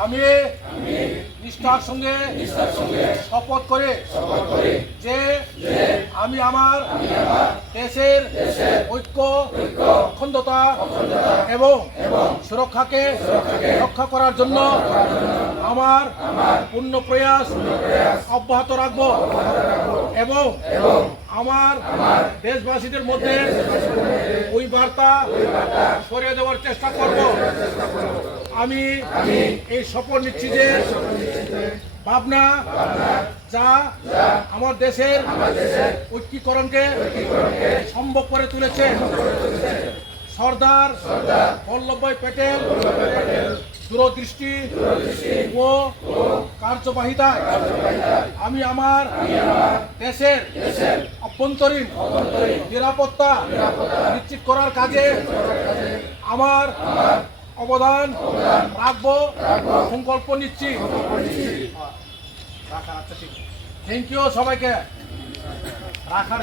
আমি নিষ্ঠার সঙ্গে শপথ করে যে আমি আমার দেশের ঐক্য, অখণ্ডতা এবং সুরক্ষাকে রক্ষা করার জন্য আমার পূর্ণ প্রয়াস অব্যাহত রাখব এবং আমার দেশবাসীদের মধ্যে ওই বার্তা ছড়িয়ে দেওয়ার চেষ্টা করব। আমি এই শপথ নিচ্ছি যে ভাবনা যা আমার দেশের ঐক্যীকরণকে সম্ভব করে তুলেছে, সর্দার বল্লভভাই প্যাটেল দূরদৃষ্টি ও কার্যবাহিতায় আমি আমার দেশের অভ্যন্তরীণ নিরাপত্তা নিশ্চিত করার কাজে আমার অবদান রাখবো, সংকল্প নিচ্ছি। থ্যাংক ইউ সবাইকে রাখার